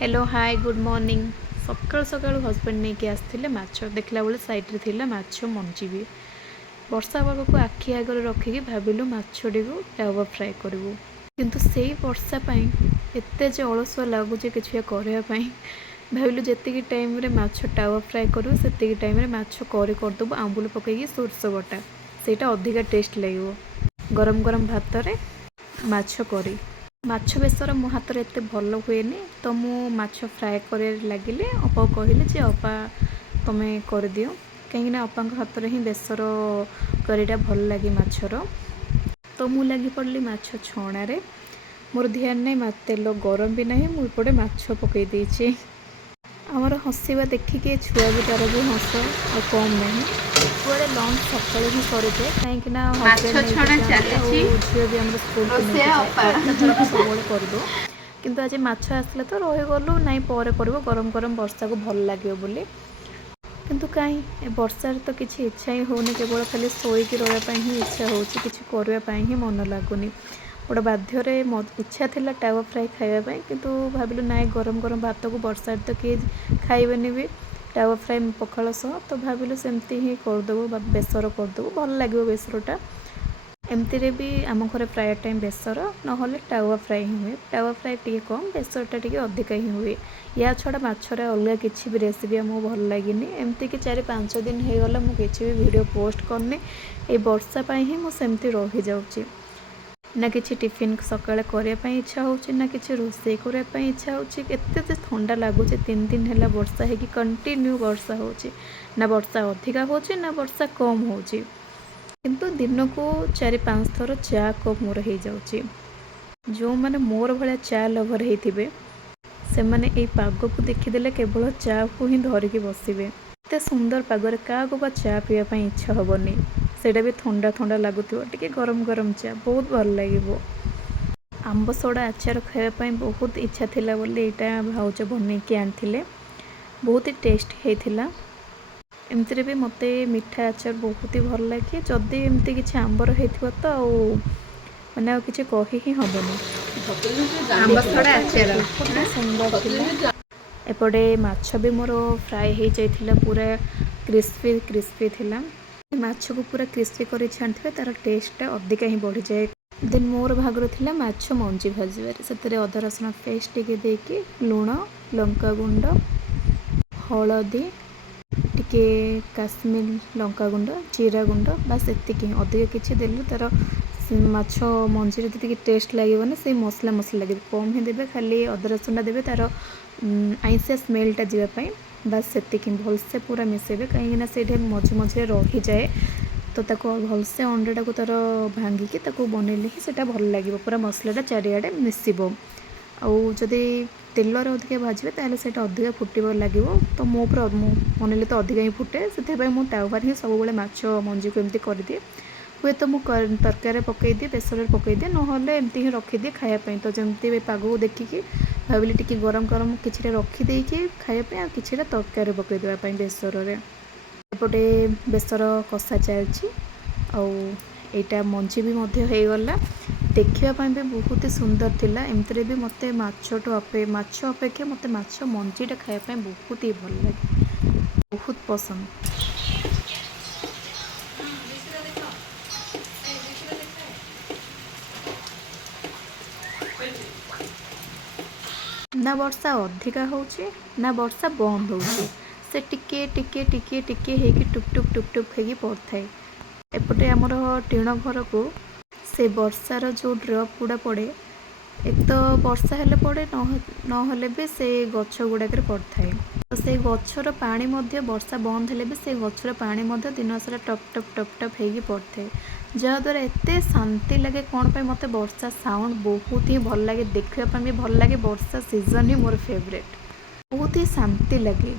Hello hi good morning. सकाळु सकाळु husband नहीं आसते माछ देखला बेले सैड्रे थी माछ मंजी भी वर्षा पाग को आखि आगे रखिकी भाविलु माछटी को टावा फ्राए करूँ किंतु से वर्षा एत जे अलसुआ लगुच कि करने भाविलु जी टाइम रे माछ टावा फ्राए करूँ से टाइम रे माछ करी करदेबू आंबुल पकईकि सोरष बटा सेटा अधिका टेस्ट लगे गरम गरम भात रे माछ करी माछ बेसर मो हाथ में एत भल हुए तो मु माछ फ्राए कर लगिले अपा कहले जे अपा तुम्हें कर दियो कहीं अपा हाथ में ही बेसर करीटा भल लगे माछर तो मु लगी पड़ली माछ छणारे मोर ध्यान नहीं तेल गरम भी ना मुझे माछ पकई देछि आमर हसवा देखिए छुआ भी तार भी हस और कम नहीं पुआड़े लंच सकाल ही करे कहीं झील भी आम स्कूल सब कर किंतु आज माछ आसला तो रहीगलु ना पर गरम गरम वर्षा को भल लगे बोली किंतु कहीं वर्षा तो किसी इच्छा ही होनी केवल खाली शोक रहा ही इच्छा हो करने ही मन लगुनि गोटे बाध्य इच्छा था टावा फ्राए खावाई किंतु भाविलु ना गरम गरम भात को वर्षा तो किए खाइबेनि भी टावा फ्राए पखाल सह तो भाविलु सेमती ही करदेबू बेसर करदेबू भल लगे बेसरटा एमती भी आम घर प्राय टाइम बेसर ना टावा फ्राए ही हुए टावा फ्राए टी कम बेसरटा टी अधिका ही हुए या छड़ा माछर अलग किसी भी रेसिपी आमको भल लगे एमती कि 4-5 दिन हो गला मुझे भी वीडियो पोस्ट करनी ये वर्षा ही मुझे रही जाऊँगी ना कि टिफिन सकाଳେ କରିବା ପାଇଁ इच्छा होची ना कि रोषे करने ପାଇଁ इच्छा होची एते ठंडा लगुच 3 दिन है वर्षा है कि कंटिन्यू वर्षा होची ना वर्षा अधिका होची ना वर्षा कम होची किंतु दिन को 4-5 थर चा कप मोर हो जाऊँगी जो मैंने मोर भाया चा लवर होते से मैंने ये पाग को देखीदे केवल चा को ही धरिकी बसवे एत सुंदर पागरे क्या चा पीवाई इच्छा हेनी सेटा भी ठंडा ठंडा लगुव टे गरम गरम चा बहुत भल लगे आंब सड़ा आचार खावाई बहुत इच्छा थिला बोली यहाँ भाउज बनईकी आनी बहुत ही टेस्ट होता एमती भी मत मिठा आचार बहुत ही भल लगे जदि एमती किसी आंबर हो तो मैंने किसी कही ही हेनी सुंदर एपटे माछ भी मोर फ्राए हो जाता पूरा क्रिस्पी क्रिस्पी थिला माछ को पूरा क्रिस्पी कर छाणी तार टेस्ट अधिका ही बढ़ी जाए देन मोर भागर थिला माछ मंजी भाजबार से अदा रसुण पेस्ट टिके लुण लंका गुंड हलदी टिके काश्मीर लंका गुंड जीरा गुंड बास एतिकी अधिक किसी देलु तार माछ मंजी टी टेस्ट लगे से मसला मसला लगे कम ही देवे खाली अदा रसुण देवे तार आइंसिया स्मेलटा जावाई बस से भलसे पूरा मिसेबे कहीं से मझे मझे रही जाए तो ताको भलसे अंडाटा को तार भांगिकी ताको बनइले ही सेटा भल लगे पूरा मसलाटा चारिआडे मिसिबो आदि तेल अधिक भाजबे ताले सेटा अधिक फुटब लगे तो मो पूरा बनइले तो अधिक ही फुटे से मुझे टावर ही सब माछ मंजी को एमती करदिए हुए तो मुझे तरकारी पकई दिए बेसर पकई दिए ना एमती ही रखीदिए खायापी तो जमती पाग को देखिकी भाविली टी गरम गरम कि रखीदे खायापी कि तरकारी पकई देवाई बेसर एपटे बेसर कषा चलती आईटा मंजी भी होगला देखापी भी बहुत ही सुंदर थिला एमती भी मत माछ अपेक्षा मत माछ मंजीटा खायापी बहुत ही भल लगे बहुत पसंद ना वर्षा अधिका होची ना वर्षा बंद होची से टिके टिके टिके टिके हेकी टुप टुप टुप टुप हेकी पड़थाए एपटे आमर टीण घर को से वर्षार जो ड्रप गुड़ा पड़े एक तो वर्षा हेले पड़े नहले भी से गछ गुड़ाक पड़थाए तो से गछर पानी मध्य वर्षा बंद हेले भी से गछर पानी मध्य दिन सारा टप टप टप टप हेकी पड़थाए जहाद्वारा एत शांति लगे कौन पे मत वर्षा साउंड बहुत ही भल लगे देखापी भी भल लगे वर्षा सीजन ही मोर फेवरेट बहुत ही शांति लगे।